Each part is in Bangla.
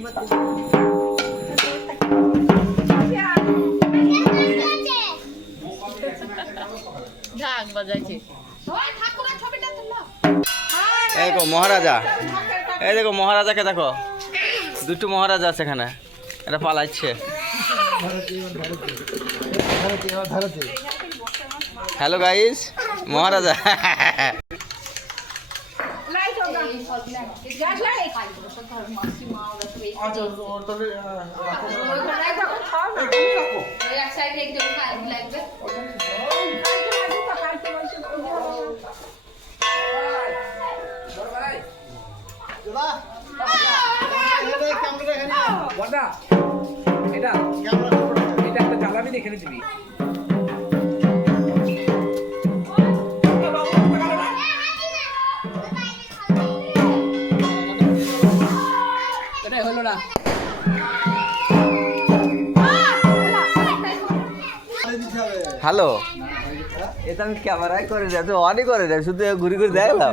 দেখো মহারাজা, এই দেখো মহারাজাকে দেখো, দুটো মহারাজা আছে এখানে, এটা পালাচ্ছে। হ্যালো গাইস, মহারাজা। এটা একটা জ্বালাবি দেখে দিবি। হলো না, হ্যালো, এটা আমি ক্যামেরায় করে যাই, তো অনই করে যাই, শুধু ঘুরি ঘুরি দেখলাম।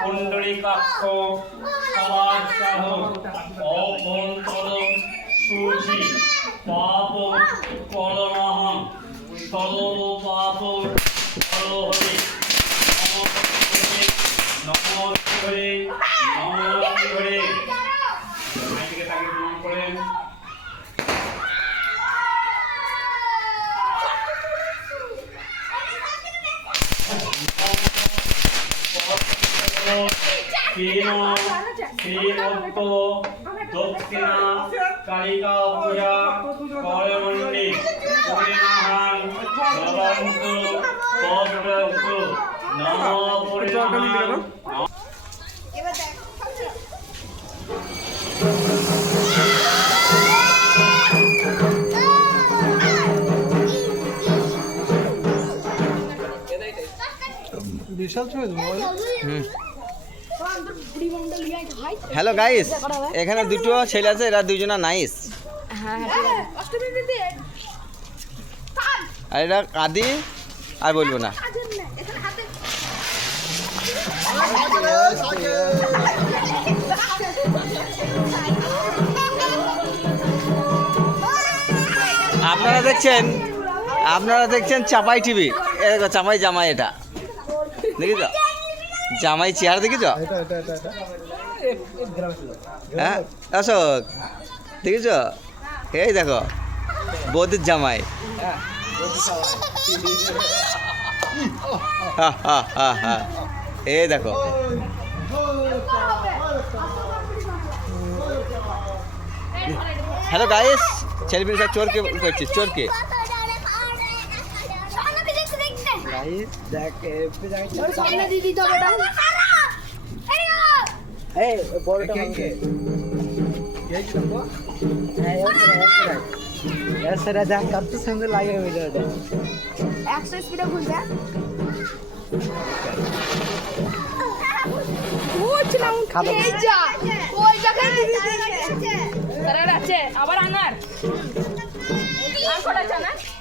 কুণ্ডলিকাক্ষ সমাজসাধ অভ্যন্তরম সূচি পাপ কলমহম সর্ব পাপ হরি নমঃ হরি নমঃ হরি। মাইকে তাকে প্রণাম করেন। শ্রীমত্ত দক্ষিণা কালিকা পূজা করমণ্ডি পরিণাহান ভবন্তু পদ্মস্তু নমো পরিণাহান। হ্যালো গাইস, এখানে দুটো ছেলে আছে, এরা দুজনা নাইস। আর এটা আদি, আর বলবো না। আপনারা দেখছেন চাপাই টিভি। চাপাই জামাই, এটা দেখি তো, জামাই চেয়ার দেখি তো। হ্যাঁ অশোক, দেখিস? এই দেখো বৌদির জামাই। এই দেখো, হ্যালো গাইস, ছেলেপিলে সব চোরকে করছিস, চোরকে সঙ্গে লাগে আবার আনার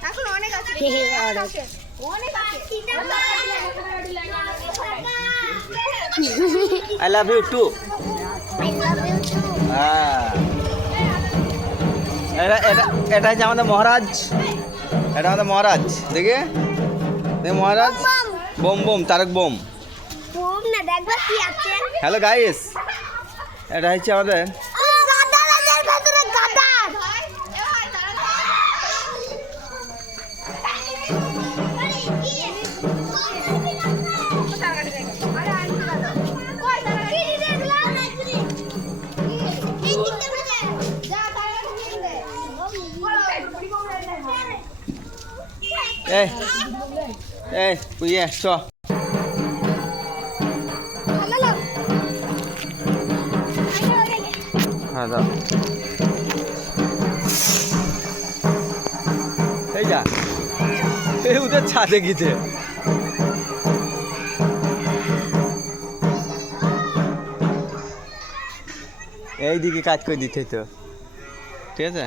এখন অনেক আছে, I love you too. এটা হচ্ছে আমাদের মহারাজ, এটা আমাদের মহারাজ। দেখে মহারাজ বোম বোম, তারক বোম। হ্যালো গাইস, এটা হচ্ছে আমাদের পুয়ে চ। হ্যাঁ দাও, এই যা, এই ওদের ছাদে গিয়েছে। এইদিকে কাজ করে দিতে তো, ঠিক আছে।